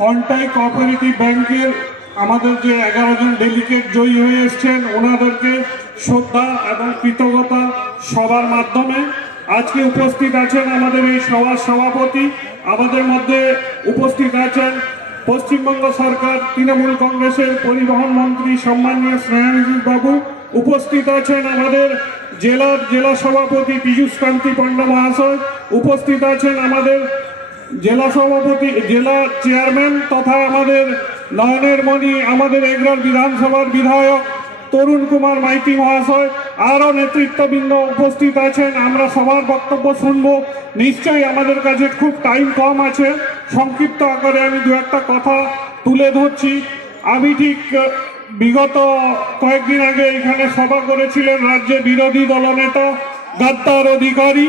Contai cooperative ব্যাংকের আমাদের যে 11 জন ডেলিগেট জয়ী হয়ে এসেছেন ওনাদেরকে শ্রদ্ধা এবং কৃতজ্ঞতা সবার মাধ্যমে আজকে উপস্থিত আছেন আমাদের এই সভার সভাপতি, আমাদের মধ্যে উপস্থিত আছেন পশ্চিমবঙ্গ সরকার তৃণমূল কংগ্রেসের পরিবহন মন্ত্রী সম্মানীয় স্নেহাশিস বাবু, উপস্থিত আছেন আমাদের জেলা সভাপতি পীযূষ কান্তি পণ্ডা মহাশয়, উপস্থিত আছেন আমাদের জেলা সভাপতি জেলা চেয়ারম্যান তথা আমাদের নয়নের মণি আমাদের এগরার বিধানসভার বিধায়ক তরুণ কুমার মাইতি মহাশয়, আরও নেতৃত্ববৃন্দ উপস্থিত আছেন। আমরা সবার বক্তব্য শুনবো। নিশ্চয়ই আমাদের কাছে খুব টাইম কম আছে, সংক্ষিপ্ত আকারে আমি দু একটা কথা তুলে ধরছি। আমি ঠিক বিগত কয়েকদিন আগে এখানে সভা করেছিলেন রাজ্যে বিরোধী দলনেতা গদ্দার অধিকারী,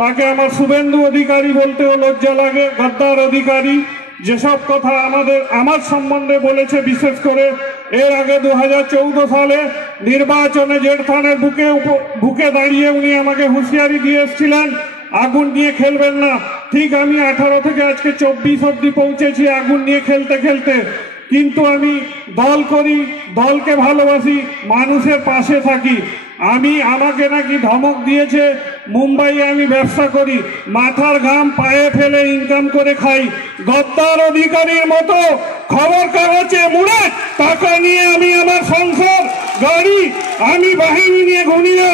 তাকে আমার শুভেন্দু অধিকারী বলতেও লজ্জা লাগে। গদ্দার অধিকারী যেসব কথা আমার সম্বন্ধে বলেছে, বিশেষ করে এর আগে 2014 সালে নির্বাচনে জেঠথানের বুকে দাঁড়িয়ে উনি আমাকে হুঁশিয়ারি দিয়ে এসেছিলেন আগুন নিয়ে খেলবেন না। ঠিক আমি 18 থেকে আজকে 24 অব্দি পৌঁছেছি আগুন নিয়ে খেলতে খেলতে, কিন্তু আমি দল করি, দলকে ভালোবাসি, মানুষের পাশে থাকি। আমাকে নাকি ধমক দিয়েছে মুম্বাইয়ে আমি ব্যবসা করি, মাথার ঘাম পায়ে ফেলে ইনকাম করে খাই। গদ্দার অধিকারীর মতো খবর কাগজে মুড়ে টাকা নিয়ে আমি আমার সংসার গাড়ি আমি বাহিনী নিয়ে ঘুরি না।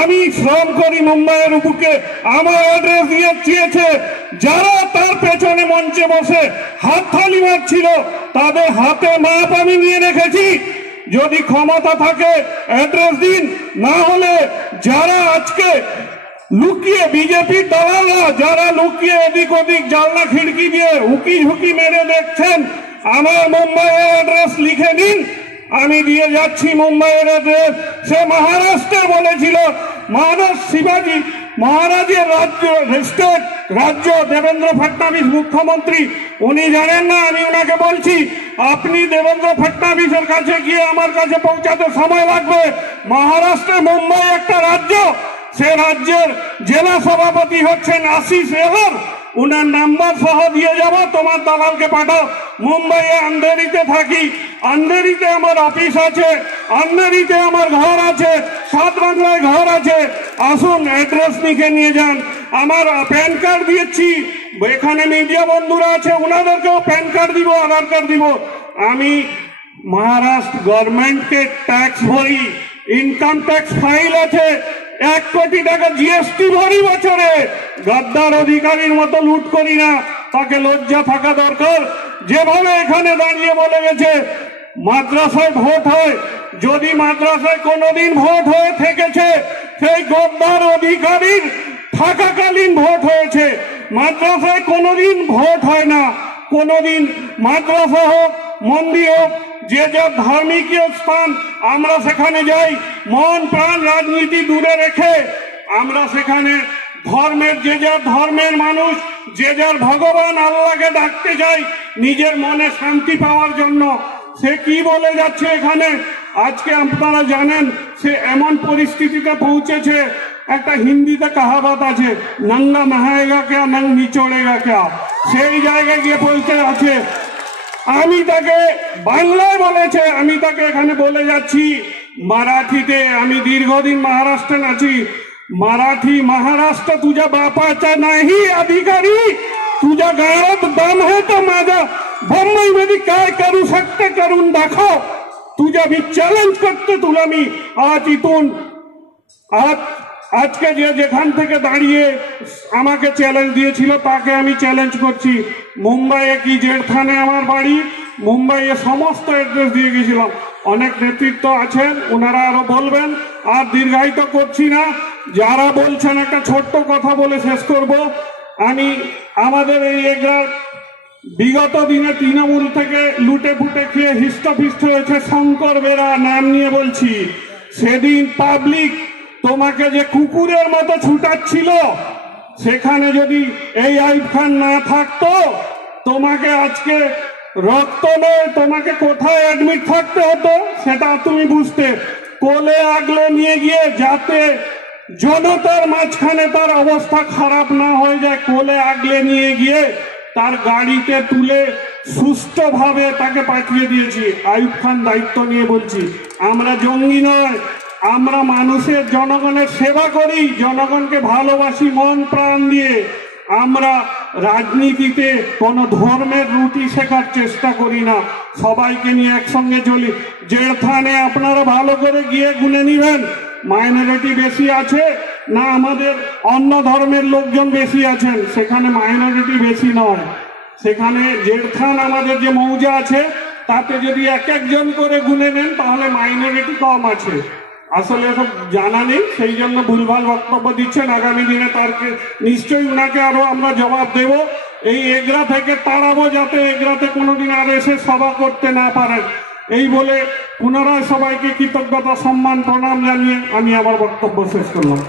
আমি শ্রম করি মুম্বাইয়ের বুকে। আমার অ্যাড্রেস দিয়ে চেয়েছে যারা তার পেছনে মঞ্চে বসে হাততালি মারছিল তাদের হাতে মাপ আমি নিয়ে রেখেছি। যদি ক্ষমতা থাকে অ্যাড্রেস দিন, না হলে যারা আজকে লুকিয়ে বিজেপির দালালরা যারা লুকিয়ে এদিক ওদিক জানলা খিড়কি দিয়ে হুকি ঝুঁকি মেরে দেখছেন, আমার মুম্বাইয়ের অ্যাড্রেস লিখে নিন, আমি দিয়ে যাচ্ছি মুম্বাইয়ের অ্যাড্রেস। সে মহারাষ্ট্রে বলেছিল শিবাজি মহারাজের রাজ্য দেবেন্দ্র ফডনবিস মুখ্যমন্ত্রী, উনি জানেন না, আমি ওনাকে বলছি আপনি দেবেন্দ্র ফডনবিসের কাছে গিয়ে আমার কাছে পৌঁছাতে সময় লাগবে। মহারাষ্ট্রে মুম্বাই একটা রাজ্য, সে রাজ্যের জেলা সভাপতি হচ্ছেন আশিস এলার, উনার নাম্বার সহ দিয়ে যাব, তোমার দালালকে পাঠাও। মুম্বাইয়ে আন্ধেরিতে থাকি, আন্ধেরিতে আমার অফিস আছে, আন্ধেরিতে আমার ঘর আছে, সাত বাংলায় ঘর আছে। আসুন অ্যাড্রেস লিখে নিয়ে যান। আমার প্যান কার্ড দিয়েছি, এখানে মিডিয়া বন্ধুরা আছে, ওনাদেরকেও প্যান কার্ড দিব, আধার কার্ড দিব। আমি মহারাষ্ট্র গভর্নমেন্টকে ট্যাক্স ভরি, ইনকাম ট্যাক্স ফাইল আছে, 1 কোটি টাকা জিএসটি ভরি বছরে। গদ্দার অধিকারীর মতো লুট করি না, তাকে লজ্জা থাকা দরকার। যেভাবে এখানে দাঁড়িয়ে বলে গেছে মাদ্রাসায় ভোট হয়, যদি মাদ্রাসায় কোনোদিন ভোট হয়ে থেকেছে সেই গদ্দার অধিকারীর থাকাকালীন ভোট হয়েছে। মাদ্রাসায় কোনোদিন ভোট হয় না, কোনোদিন মাদ্রাসা হোক মন্দির হোক যে যার ধার্মিক স্থান আমরা সেখানে যাই, মন প্রাণ রাজনীতি দূরে রেখে আমরা সেখানে ধর্মের যে যার ধর্মের মানুষ যে যার ভগবান আল্লাহকে ডাকতে যাই নিজের মনে শান্তি পাওয়ার জন্য। সে কি বলে যাচ্ছে এখানে আজকে আপনারা জানেন, সে এমন পরিস্থিতিতে পৌঁছেছে, একটা হিন্দিতে কাহাবত আছে নঙ্গা নহায়েগা কে নং নিচড়েগা কে, সেই জায়গায় গিয়ে পৌঁছে আছে। আমি তাকে বাংলায় বলেছে, আমি তাকে এখানে বলে যাচ্ছি মারাঠিতে। আমি দীর্ঘদিন महाराष्ट्र আছি। मराठी महाराष्ट्र तुझ्या बापाचा नाही अधिकारी, तुझ्या गाळात दम है तर माझा मुंबई मध्ये काय करू शकते करून दाखव। तुझ्या मी चॅलेंज करते तुला, मी आज इथून আজকে যেখান থেকে দাঁড়িয়ে আমাকে চ্যালেঞ্জ দিয়েছিল তাকে আমি চ্যালেঞ্জ করছি। মুম্বাইয়ে কি জেঠথানে আমার বাড়ি, মুম্বাইয়ে সমস্ত অ্যাড্রেস দিয়ে গেছিলাম। অনেক নেতৃত্ব আছেন, ওনারা আরো বলবেন, আর দীর্ঘায়িত করছি না। যারা বলছেন একটা ছোট্ট কথা বলে শেষ করব। আমি আমাদের এই এগরার বিগত দিনে তৃণমূল থেকে লুটে ফুটে খেয়ে হিষ্টপিষ্ট হয়েছে শঙ্কর বেরা, নাম নিয়ে বলছি। সেদিন পাবলিক তোমাকে যে কুকুরের মতো ছুটাচ্ছিল, সেখানে যদি এই আইব খান না থাকতো তোমাকে আজকে রক্ত নয়, তোমাকে কোথায় অ্যাডমিট থাকতে হতো সেটা তুমি বুঝতে। কোলে আগলে নিয়ে গিয়ে যাতে জনতার মাঝখানে তার অবস্থা খারাপ না হয়ে যায়, কোলে আগলে নিয়ে গিয়ে তার গাড়িতে তুলে সুষ্ঠুভাবে তাকে পাঠিয়ে দিয়েছি। আইয়ুব খান দায়িত্ব নিয়ে বলছি, আমরা জঙ্গি নয়, আমরা মানুষের জনগণের সেবা করি, জনগণকে ভালোবাসি মন প্রাণ দিয়ে। আমরা রাজনীতিতে কোনো ধর্মের রুটি শেখার চেষ্টা করি না, সবাইকে নিয়ে একসঙ্গে চলি। জেড়থানে আপনারা ভালো করে গিয়ে গুনে নিবেন মাইনরিটি বেশি আছে না আমাদের অন্য ধর্মের লোকজন বেশি আছেন। সেখানে মাইনরিটি বেশি নয়, সেখানে জেড়থান আমাদের যে মৌজা আছে তাতে যদি এক একজন করে গুনে নেন তাহলে মাইনরিটি কম আছে। আসলে এসব জানা নেই, সেই জন্য ভুলভাল বক্তব্য দিচ্ছেন। আগামী দিনে তার নিশ্চয়ই উনাকে আরো আমরা জবাব দেব। এই এগরা থেকে তাড়াবো যাতে এগরাতে কোনোদিন আর এসে সভা করতে না পারেন। এই বলে পুনরায় সবাইকে কৃতজ্ঞতা সম্মান প্রণাম জানিয়ে আমি আবার বক্তব্য শেষ করলাম।